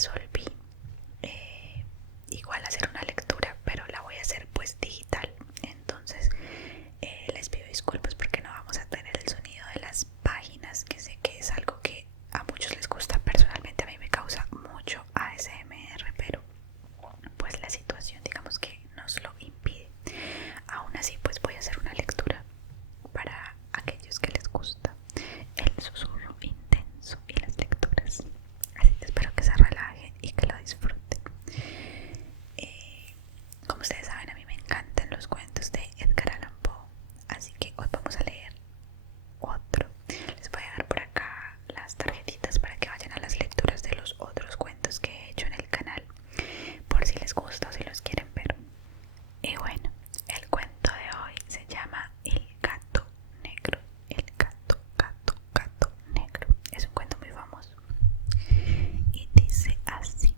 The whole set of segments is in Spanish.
resolví igual hacer una lectura, pero la voy a hacer pues digital. Entonces les pido disculpas porque no vamos a tener el sonido de las páginas, que sé que es algo que a muchos les gusta. Personalmente a mí me causa mucho ASMR, pero pues la situación digamos que nos lo impide. Aún así pues voy a hacer una lectura para aquellos que les gusta el susurro intenso y las lecturas. Así que espero que se relajen y que lo disfruten. Como ustedes saben, a mí me encantan los cuentos de Edgar Allan Poe, así que hoy vamos a leer otro. Les voy a dar por acá las tarjetitas para que vayan a las lecturas de los otros cuentos que he hecho en el canal, por si les gusta o si los quieren ver. Y bueno, el cuento de hoy se llama El gato negro. El gato negro. Es un cuento muy famoso y dice así.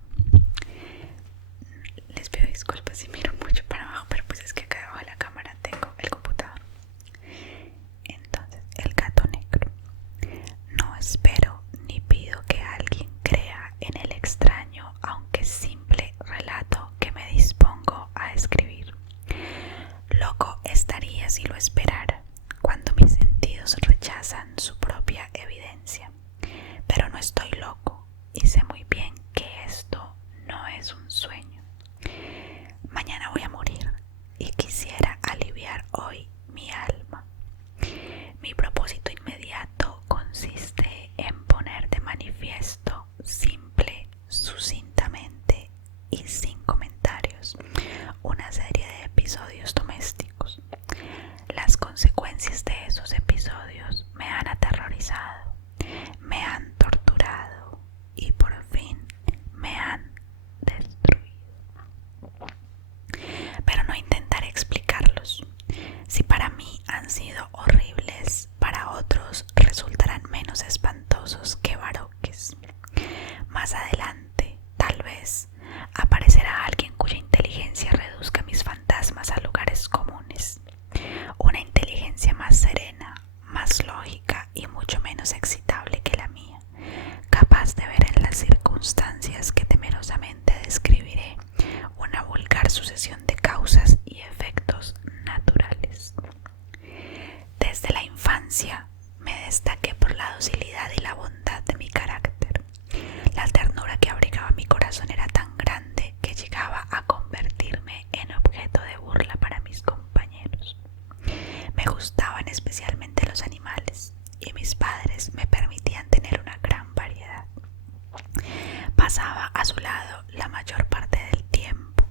Les pido disculpas si miro mucho para abajo, pero pues es que acá debajo de la cámara tengo el computador. Entonces, el gato negro. No espero ni pido que alguien crea en el extraño, aunque simple relato que me dispongo a escribir. Loco estaría si lo esperara, cuando mis sentidos rechazan su propia evidencia. Pero no estoy loco y sé muy bien que esto no es un sueño. Mañana voy a morir y quisiera aliviar hoy mi alma. Mi propósito inmediato consiste en poner de manifiesto, simple, sucintamente y sin comentarios, una serie de episodios domésticos. Las consecuencias de esos episodios me han aterrorizado, me han torturado y por fin me han destruido. Pero no intentaré explicarlos. Si para mí han sido horribles, para otros resultarán menos espantosos que baroques. Más adelante, tal vez, aparecerá alguien cuya inteligencia reduzca mis fantasmas a lugares comunes. Una inteligencia más serena, más lógica y mucho menos excitable que la mía, capaz de ver en las circunstancias que temerosamente describiré una vulgar sucesión de causas y efectos naturales. Desde la infancia me destaqué por la docilidad y la bondad de mi carácter. La ternura que abrigaba mi corazón era tan grande que llegaba a convertirme en objeto de burla para mis compañeros. Me gustaban especialmente los animales y mis padres me permitían tener una gran variedad. Pasaba a su lado la mayor parte del tiempo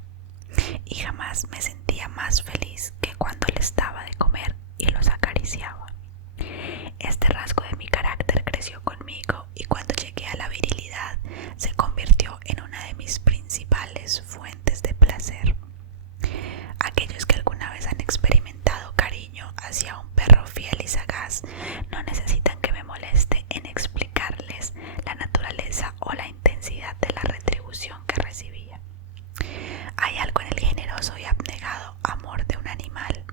y jamás me sentía más feliz que cuando les daba de comer y los acariciaba. Este rasgo de mi carácter creció conmigo y cuando llegué a la virilidad se convirtió en una de mis principales fuentes de placer. Aquellos que alguna vez han experimentado cariño hacia un perro fiel y sagaz no necesitan que me moleste en explicarles la naturaleza o la intensidad de la retribución que recibía. Hay algo en el generoso y abnegado amor de un animal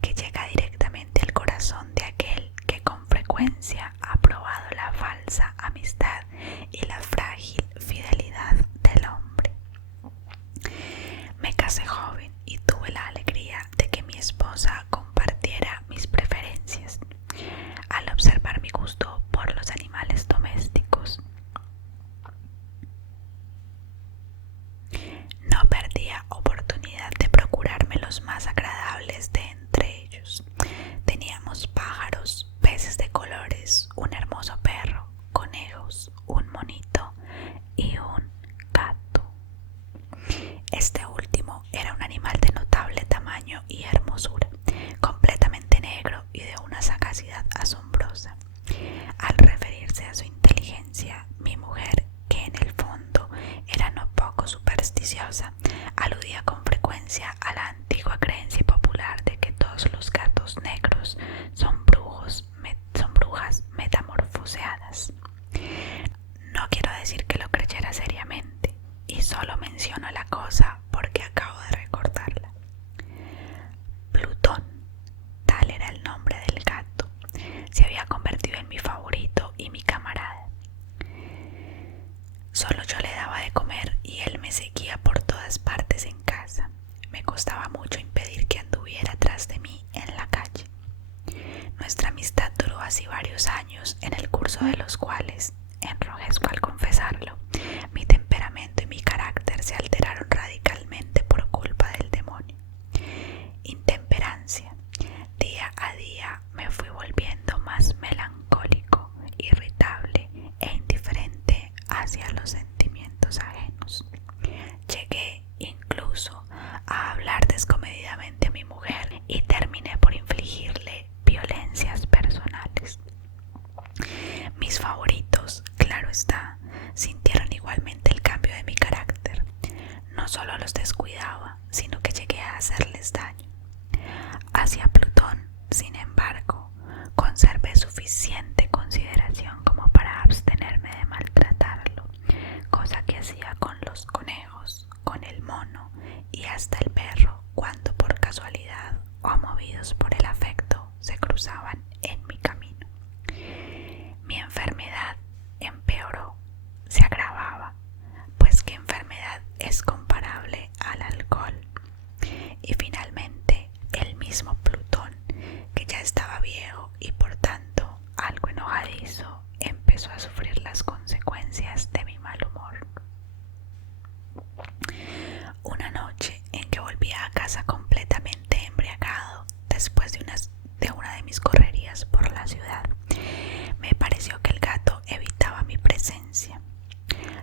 que llega directamente al corazón de aquel que con frecuencia ha probado la falsa amistad y la frágil fidelidad del hombre. Me casé joven y tuve la alegría de que mi esposa compartiera mis preferencias. Al observar mi gusto por los animales domésticos, no perdía oportunidad de procurarme los más agradables de entre ellos. Teníamos pájaros, peces de colores, un hermoso perro, conejos, un monito y un gato. Este último era un animal de notable tamaño y hermosura, completamente negro y de una sagacidad asombrosa. Al referirse a su inteligencia, mi mujer, que en el fondo era no poco supersticiosa, aludía con frecuencia a la antigua creencia popular seguía por todas partes en casa. Me costaba mucho impedir que anduviera tras de mí en la calle. Nuestra amistad duró así varios años, en el curso de los cuales, enrojezco al confesarlo, mi temperamento y mi carácter se alteraron radicalmente por culpa del demonio. Intemperancia. Día a día me fui volviendo más melancólico, irritable e indiferente hacia los sentimientos ajenos. Llegué incluso a hablar descomedidamente a mi mujer y terminé por infligirle violencias personales. Mis favoritos, claro está, sintieron igualmente el cambio de mi carácter. No solo los descuidaba, sino que llegué a hacerles daño. Hacia Plutón, sin embargo, conservé suficiente consideración como para abstenerme de maltratarlo, cosa que hacía con los conejos, con el mono y hasta el perro cuando por casualidad o movidos por el afecto se cruzaban en mi camino. Mi enfermedad empeoró, se agravaba, pues ¿qué enfermedad es comparable al alcohol? Y finalmente el mismo Plutón, que ya estaba viejo y por tanto algo enojadizo, empezó a sufrir las consecuencias de mi mal humor. Una noche en que volvía a casa completamente embriagado después de una de mis correrías por la ciudad, me pareció que el gato evitaba mi presencia.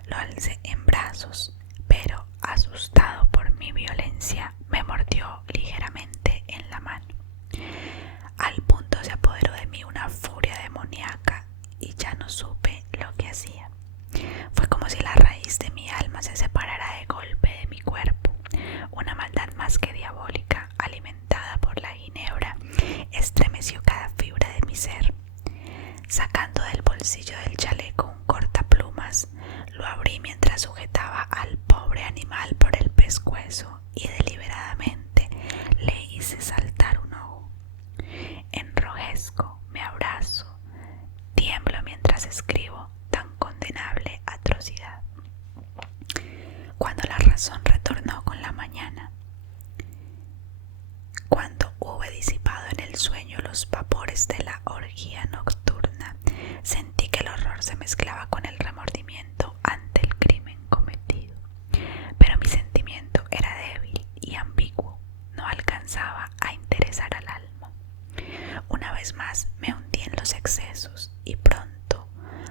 Lo alcé en brazos, pero asustado por mi violencia, me mordió ligeramente en la mano. Al punto se apoderó de mí una furia demoníaca y ya no supe lo que hacía. Fue como si la raíz de mi alma se separara de golpe de mi cuerpo. Una maldad más que diabólica, alimentada por la ginebra, estremeció cada fibra de mi ser. Sacando del bolsillo del chaleco un cortaplumas, lo abrí mientras sujetaba al pobre animal por el pescuezo y deliberadamente le hice saltar un ojo. Enrojezco, me abrazo, tiemblo mientras escribo tan condenable atrocidad. Cuando la razón retornó con la mañana, cuando hube disipado en el sueño los vapores de la orgía nocturna, sentí que el horror se mezclaba con el remordimiento ante el crimen cometido. Pero mi sentimiento era débil y ambiguo, no alcanzaba a interesar al alma. Una vez más me hundí en los excesos y pronto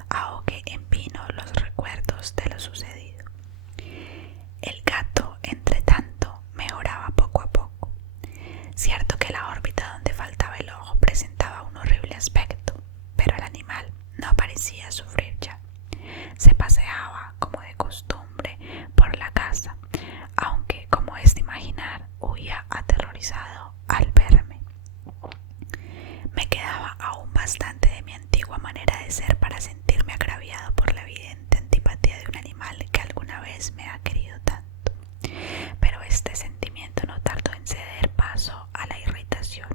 ahogué en vino los recuerdos de lo sucedido. El gato, entre tanto, mejoraba poco a poco. Cierto que la órbita donde faltaba el ojo presentaba un horrible aspecto, pero el animal no parecía sufrir ya. Se paseaba, como de costumbre, por la casa, aunque, como es de imaginar, huía aterrorizado al verme. Me quedaba aún bastante de mi antigua manera de ser para sentirme agraviado por la evidente antipatía de un animal que alguna vez me ha querido tanto. Pero este sentimiento no tardó en ceder paso a la irritación,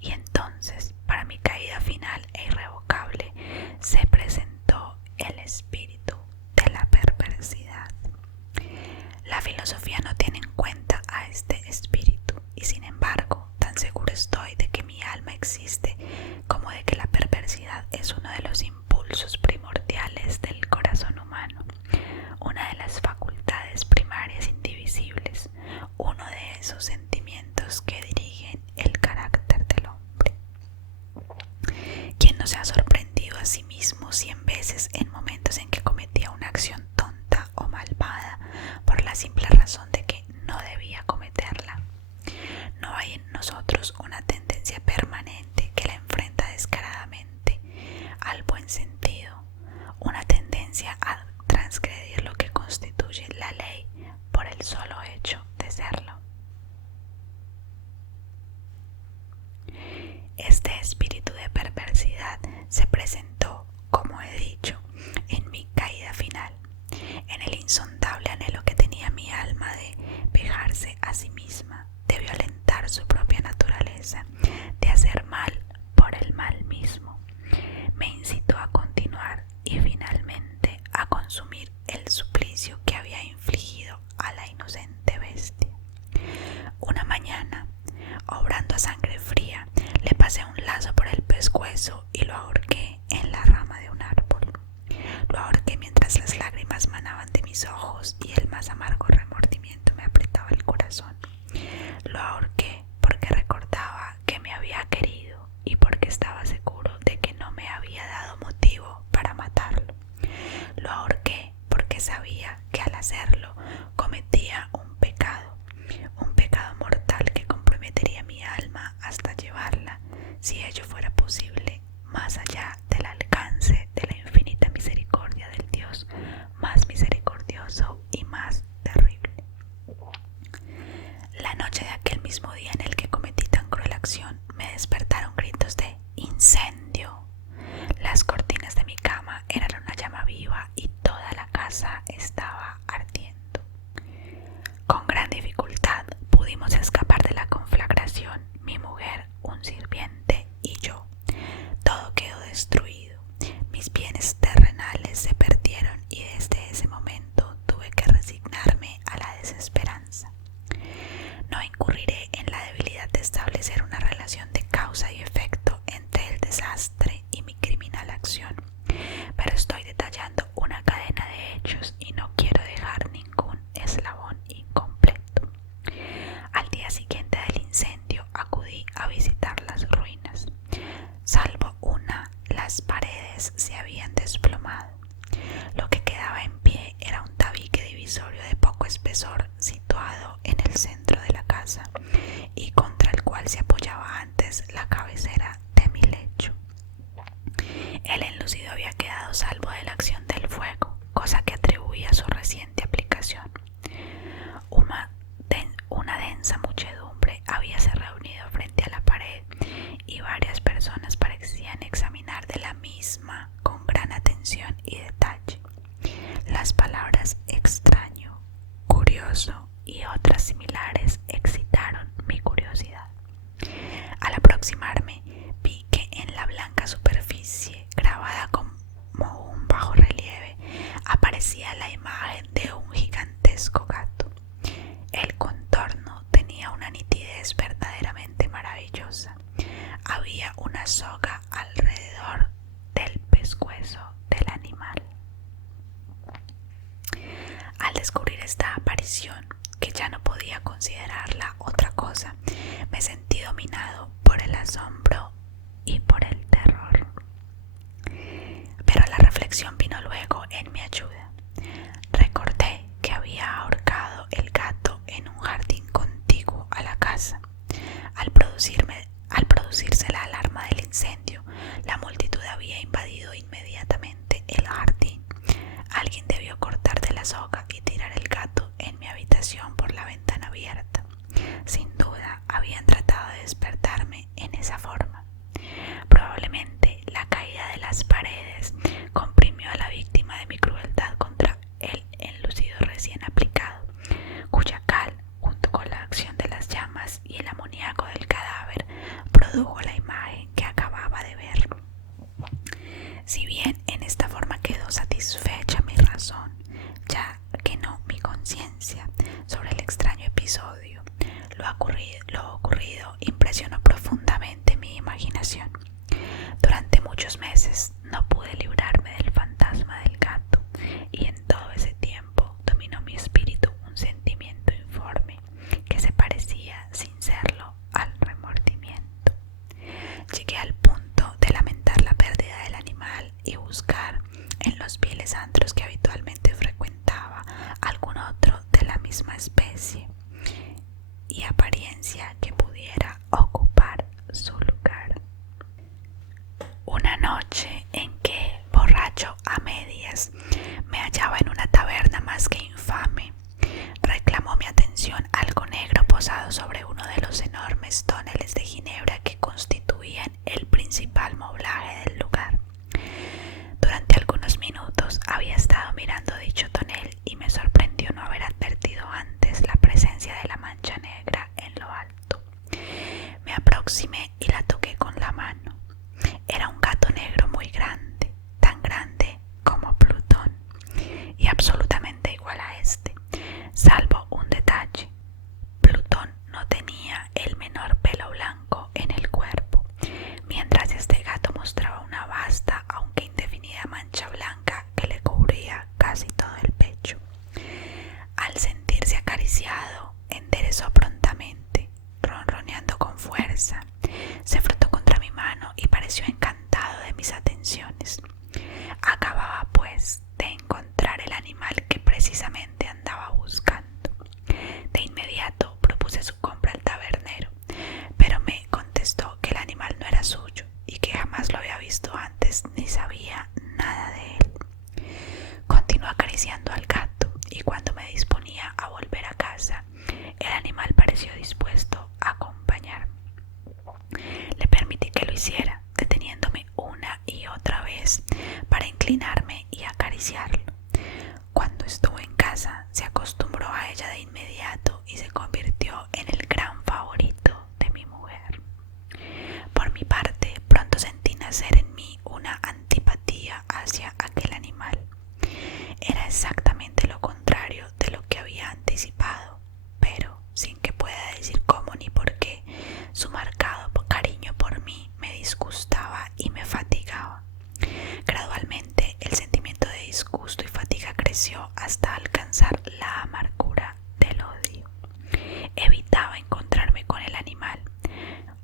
y entonces, para mi caída final e irrevocable, se presentó el espíritu de la perversidad. La filosofía no tiene en cuenta a este espíritu, y sin embargo, tan seguro estoy de que mi alma existe como de que la perversidad es uno de los impulsos primordiales del corazón humano, una de las facultades primarias indivisibles, uno de esos sentimientos que dirigen el carácter del hombre. ¿Quién no se ha sorprendido a sí mismo 100 veces en momentos en que cometía una acción tonta o malvada por la simple razón de que no debía cometerla? No hay en nosotros una tendencia permanente que la enfrenta descaradamente al buen sentido, una tendencia a transgredir lo que constituye la ley por el solo hecho de serlo. Este espíritu de perversidad se presentó, como he dicho, en mi caída final, en el insondable anhelo que tenía mi alma de vejarse a sí misma, de violentar su propia naturaleza, de hacer mal por el mal mismo. Me incitó a continuar y finalmente a consumir el suplicio que había infligido al mis ojos y el más amargo remordimiento me apretaba el corazón. Lo ahorqué porque recordaba que me había querido y porque estaba seguro de que no me había dado motivo para matarlo. Lo ahorqué porque sabía que al hacerlo cometía un pecado mortal que comprometería mi alma hasta llevarla, si ello fuera posible, más allá del alcance de la infinita misericordia del Dios más misericordioso y más terrible. La noche de aquel mismo día en el que cometí tan cruel acción, me despertaron gritos de ¡incendio! Las cortinas de mi cama eran una llama viva y toda la casa estaba ardiendo. Con gran dificultad pudimos escapar de la conflagración, mi mujer, un sirviente y yo. Todo quedó destruido. Mis bienes terrenales se perdieron y desde ese momento tuve que resignarme a la desesperanza. No incurriré en la debilidad de establecer una relación de causa y efecto entre el desastre y mi criminal acción, pero estoy detallando una cadena de hechos y no quiero dejar ningún eslabón incompleto. Al día siguiente del incendio acudí a visitar las ruinas. Salvo una, las paredes se habían desplomado. Lo que quedaba en pie era un tabique divisorio de poco espesor situado en el centro de la casa y contra el cual se apoyaba antes la cabecera de mi lecho. El enlucido había quedado salvo de la acción del fuego, cosa que atribuía a su reciente aplicación. Una densa muchedumbre habíase reunido frente a la pared y varias personas parecían examinar de la misma con gran atención y detalle. Las palabras extraño, curioso y otras similares excitaron mi curiosidad. Al aproximarme, vi que en la blanca superficie, grabada como un bajo relieve, aparecía la imagen de un gigantesco gato. El contorno tenía una nitidez verdaderamente maravillosa. Había una soga alrededor del pescuezo del animal. Al descubrir esta aparición, que ya no podía considerarla otra cosa, me sentí dominado por el asombro y por el terror. Pero la reflexión vino luego en mi ayuda. Recordé que había ahorcado el gato en un jardín contiguo a la casa. Al producirse la alarma del incendio, la multitud había invadido inmediatamente el jardín. Alguien debió cortar de la soga y tirar el gato en mi habitación por la ventana abierta. Sin duda, habían tratado de despertarme en esa forma. Probablemente la caída de las paredes comprimió a la víctima de mi crueldad contra el enlucido recién aplicado, cuya cal, junto con la acción de las llamas y el amoníaco del cadáver, produjo la imagen que acababa de ver. Si bien en esta forma quedó satisfecha mi razón, ya que no mi conciencia, sobre el extraño episodio, lo ocurrido impresionó profundamente mi imaginación. Durante muchos meses no pude librarme del fantasma del gato, y en todo ese tiempo dominó mi espíritu un sentimiento informe que se parecía, sin serlo, al remordimiento. Llegué al punto de lamentar la pérdida del animal y buscar en los viles antros que habitualmente frecuentaba algún otro de la misma especie y apariencia que pudiera ocupar su lugar. Una noche en que, borracho a medias, me hallaba en una taberna más que infame, reclamó mi atención algo negro posado sobre uno de los enormes toneles de ginebra que constituían el principal moblaje del lugar. Durante algunos minutos había estado mirando dicho tonel y me sorprendió no haber advertido antes la presencia de la mancha negra en lo alto. Me aproximé y la toqué con la mano. Era un gato negro muy grande, tan grande como Plutón, y gritó con fuerza. Se frotó contra mi mano y pareció encantado de mis atenciones. Acababa, pues, de encontrar el animal que precisamente andaba buscando. De inmediato propuse su compra al tabernero, pero me contestó que el animal no era suyo y que jamás lo había visto antes ni sabía nada de él. Continuó acariciando al gato y cuando me disponía a volver a casa, el animal pareció dispuesto a acompañarme. Le permití que lo hiciera, deteniéndome una y otra vez para inclinarme y acariciarlo. Cuando estuvo en casa, se acostumbró a ella de inmediato y se convirtió en el gran favorito de mi mujer. Por mi parte, pronto sentí nacer en mí una antipatía hacia aquel animal. Era exactamente lo contrario de lo que había anticipado, pero sin que pueda decir cómo ni por qué, su marcado cariño por mí me disgustaba y me fatigaba. Gradualmente el sentimiento de disgusto y fatiga creció hasta alcanzar la amargura del odio. Evitaba encontrarme con el animal.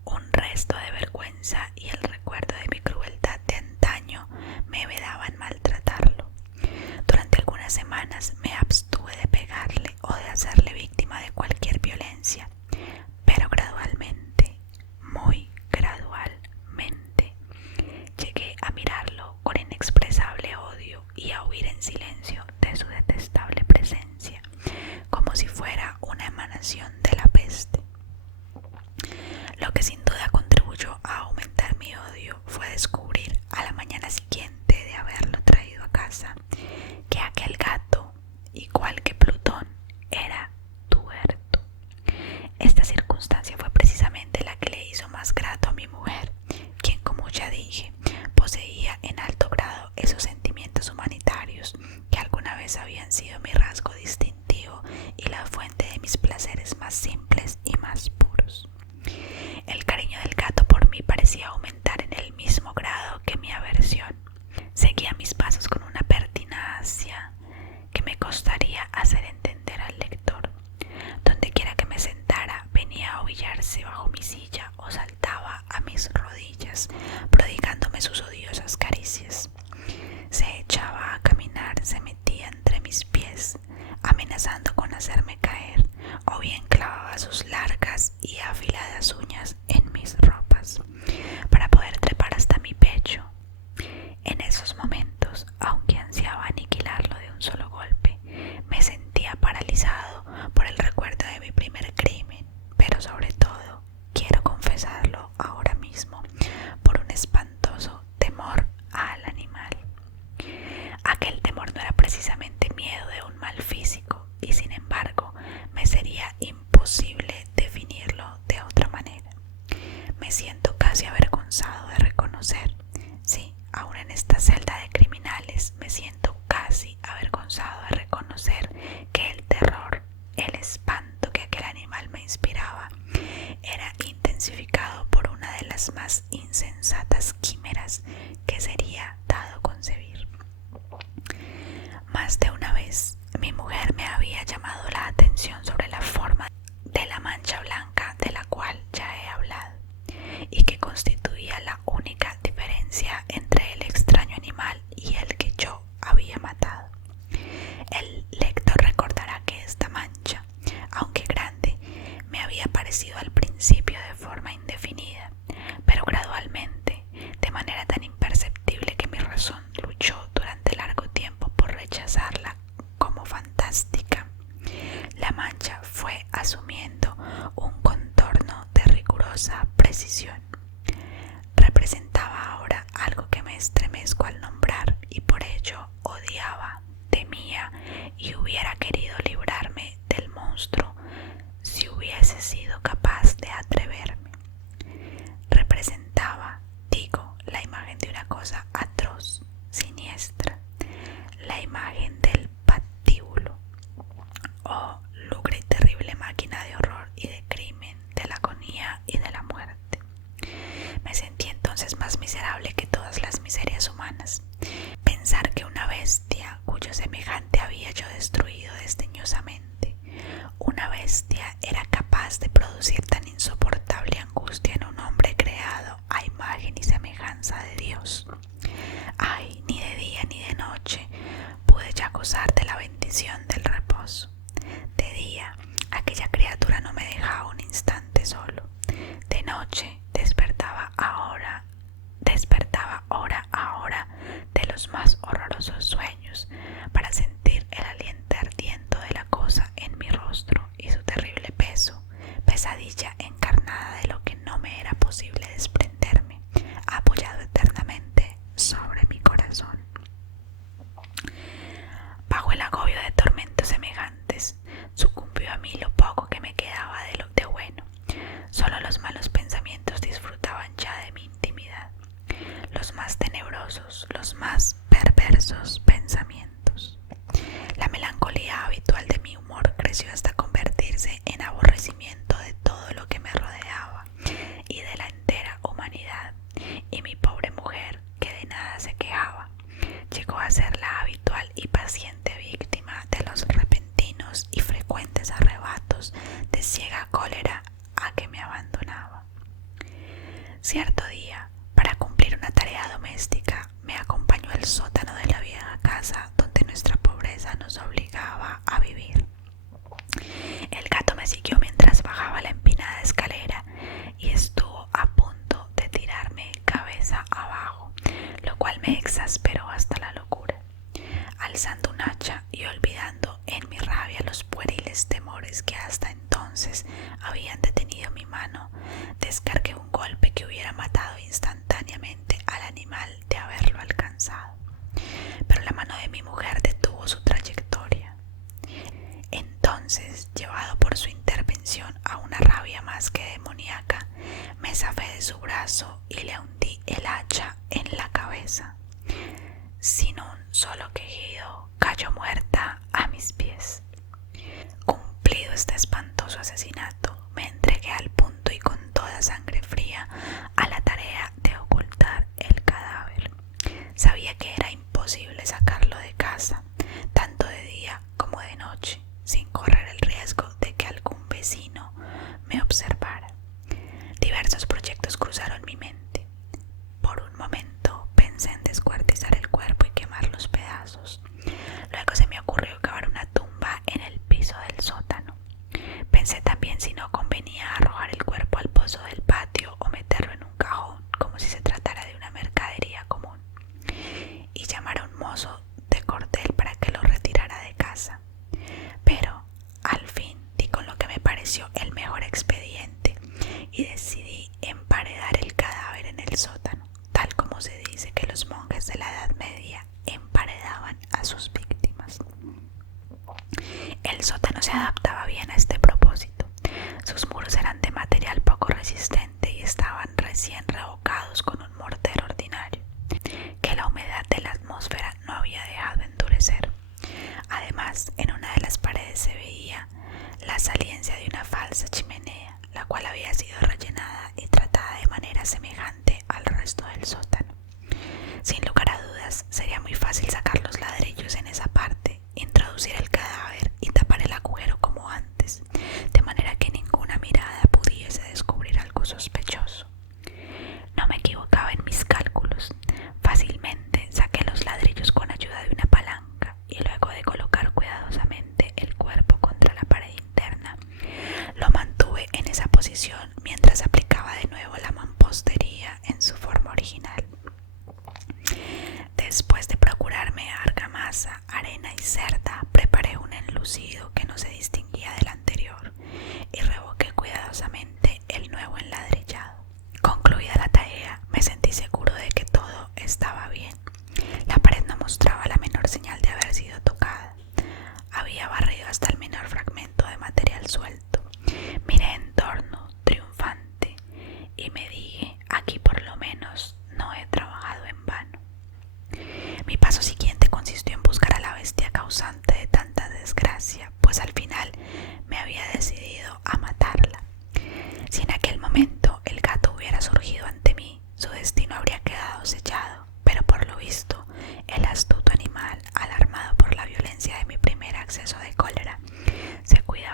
Un resto de vergüenza y el recuerdo de mi crueldad de antaño me vedaban maltratarlo. Durante algunas semanas me abstuve de pegarle o de hacerle víctima de cualquier violencia, pero gradualmente, muy gradualmente, llegué a mirarlo con inexpresable odio y a huir en silencio de su detestable presencia, como si fuera una emanación de la peste. Lo que sin duda contribuyó a aumentar mi odio fue descubrir a la mañana siguiente de haberlo traído a casa que aquel gato, igual que Plutón, era tuerto. Esta circunstancia fue precisamente la que le hizo más grato a mi mujer, quien, como ya dije, poseía en alto grado esos sentimientos humanitarios que alguna vez habían sido mi rasgo distintivo y la fuente de mis placeres más simples y más puros. El cariño del gato por mí parecía aumentar en el mismo grado que mi aversión. Seguía mis pasos con una pertinacia que me costaría hacer entender al lector. Donde quiera que me sentara, venía a ovillarse bajo mi silla o saltaba a mis rodillas, prodigándome sus odiosas caricias. Se echaba a caminar, se metía entre mis pies, amenazando con hacerme caer, o bien clavaba sus largas y afiladas uñas en mis ropas, para poder trepar hasta mi pecho. En esos momentos, aunque ansiaba aniquilarlo de un solo golpe, me sentía paralizado por el recuerdo de mi primer crimen, pero sobre todo, quiero confesarlo ahora mismo, por un espantoso temor al animal. Aquel temor no era precisamente miedo de un mal físico y sin embargo me sería imposible definirlo de otra manera. Me siento casi avergonzado de reconocer, sí, aún en esta celda de criminales me siento casi avergonzado de reconocer que el terror, el espanto que aquel animal me inspiraba era intensificado por una de las más insensatas quimeras que sería dado concebir. Más de una vez mi mujer me había llamado la atención sobre la forma de la mancha blanca de la cual ya he hablado y que constituía la única diferencia entre el extraño animal y el que yo había matado. El lector recordará que esta mancha, aunque grande, me había parecido al principio de forma indefinida, pero gradualmente, de manera tan imperceptible que mi razón luchó durante largo tiempo por rechazarla como fantástica. La mancha fue asumiendo un contorno de rigurosa precisión. Representaba ahora algo que me estremezco al nombrar y por ello odiaba, temía y hubiera querido librarme del monstruo si hubiese sido capaz de atreverme. Representaba, digo, la imagen de una cosa atroz, siniestra, la imagen del patíbulo, oh lúgubre y terrible máquina de horror y de crimen, de la agonía y de la muerte. Me sentí entonces más miserable que todas las miserias humanas. Pensar que una bestia cuyo semejante había yo destruido desdeñosamente Una bestia era capaz de producir tan insoportable angustia en un hombre creado a imagen y semejanza de Dios. Ay, ni de día ni de noche pude ya gozar de la bendición del reposo. De día, aquella criatura no me dejaba un instante solo. De noche, despertaba hora a hora de los más horrorosos sueños para sentir el aliento ardiendo de la cosa en mi rostro y su terrible peso, pesadilla encarnada de lo que no me era posible desprenderme, apoyado eternamente sobre mi corazón. Bajo el agobio de tormentos semejantes, sucumbió a mí lo poco que me quedaba de bueno. Solo los malos pensamientos disfrutaban ya de mi intimidad, los más tenebrosos, los más perversos pensamientos. La melancolía habitual de mi humor creció hasta convertirse en aborrecimiento de todo lo que me rodeaba y de la entera humanidad, y mi pobre mujer, que de nada se quejaba, llegó a ser la habitual y paciente víctima de los repentinos y frecuentes arrebatos de ciega cólera a que me abandonaba. Cierto día, para cumplir una tarea doméstica, me acompañó al sótano de la vieja casa donde nuestra pobreza nos obligaba a vivir. El gato me siguió mientras bajaba la empinada escalera y estuvo a punto de tirarme cabeza abajo, lo cual me exasperó hasta la locura. Alzando un hacha y olvidando en mi rabia los pueriles temores que hasta entonces habían detenido mi mano, descargué un golpe que hubiera matado instantáneamente al animal de haberlo alcanzado. Pero la mano de mi mujer detuvo su trayectoria. Entonces, llevado por su intervención a una rabia más que demoníaca, me zafé de su brazo y le hundí el hacha en la cabeza. Sin un solo quejido, cayó muerta a mis pies. Cumplido este espantoso asesinato, me entregué al punto y con toda sangre fría a la tarea de ocultar el cadáver. Sabía que era imposible sacarlo de casa, tanto de día como de noche, sin correr el riesgo de que algún vecino me observara. Diversos proyectos cruzaron mi mente. Por un momento pensé en descuartizar el cuerpo y quemar los pedazos. Luego se me ocurrió cavar una tumba en el piso del sótano. Pensé también si no convenía arrojar el cuerpo al pozo del patio o meterlo en un cajón, como si se tratara de una mercadería común, y llamar a un mozo de cordel para que lo retirara de casa. Pero al fin di con lo que me pareció el mejor expediente y decidí emparedar el cadáver en el sótano, tal como se dice que los monjes de la Edad Media emparedaban a sus víctimas. El sótano se adaptaba bien a este propósito. Sus muros eran de material poco resistente y estaban recién revocados con un mortero ordinario, que la humedad de la atmósfera no había dejado endurecer. Además, en una de las paredes se veía la saliencia de una falsa chimenea, la cual había sido rellenada y tratada de manera semejante al resto del sótano. Sin lugar a dudas, sería muy fácil sacar los ladrillos en esa parte, introducir el cadáver y tapar el agujero como antes, de manera que ninguna mirada pudiese descubrir algo sospechoso. No me equivocaba en mis cálculos. Fácilmente saqué los ladrillos con ayuda de una palanca y luego de colocar cuidadosamente el cuerpo contra la pared interna, lo mantuve en esa posición mientras aplicaba de nuevo la mampostería en su forma original. Después de procurarme argamasa, arena y cerda, preparé un enlucido que no se distinguía del anterior y revoqué cuidadosamente el nuevo enladrillado. Concluida la tarea, me sentí seguro de que todo estaba bien. La pared no mostraba la menor señal de haber sido tocada. Había barrido hasta el menor fragmento de material suelto. Miré en torno, triunfante, y me dije, aquí por lo menos no he trabajado en vano. Mi paso siguiente consistió en buscar a la bestia causante de tanta desgracia, pues al final me había decidido a matarla. Si en aquel momento el gato hubiera surgido ante mí, su destino habría quedado sellado, pero por lo visto, el astuto animal, alarmado por la violencia de mi primer acceso de cólera, se cuidaba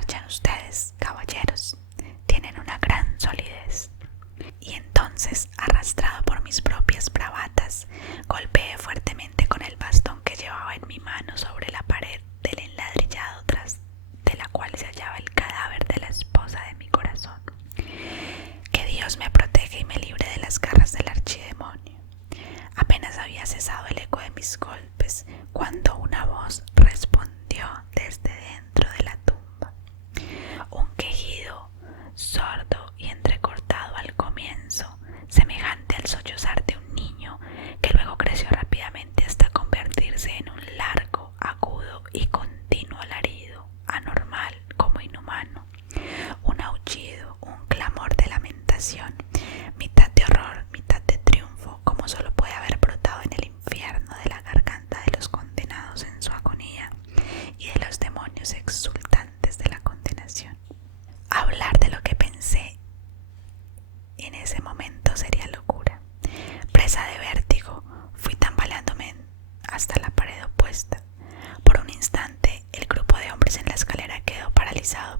marchan ustedes, caballeros. Tienen una gran solidez. Y entonces, arrastrado por mis propias bravatas, golpeé fuertemente con el bastón que llevaba en mi mano sobre la pared del enladrillado tras de la cual se hallaba el cadáver de la esposa de mi corazón. Que Dios me proteja y me libre de las garras del archidemonio. Apenas había cesado el eco de mis golpes cuando una voz respondió desde dentro de la tumba. Un quejido sordo y entrecortado al comienzo, semejante al sollozar de un niño, que luego creció rápidamente hasta convertirse en un largo, agudo y continuo alarido, anormal como inhumano. Un aullido, un clamor de lamentación, mitad de horror, mitad de triunfo, como solo puede haber brotado en el infierno de la garganta de los condenados en su agonía y de los demonios exultantes de la condenación. Hablar de lo que pensé en ese momento sería locura. Presa de vértigo, fui tambaleándome hasta la pared opuesta. Por un instante, el grupo de hombres en la escalera quedó paralizado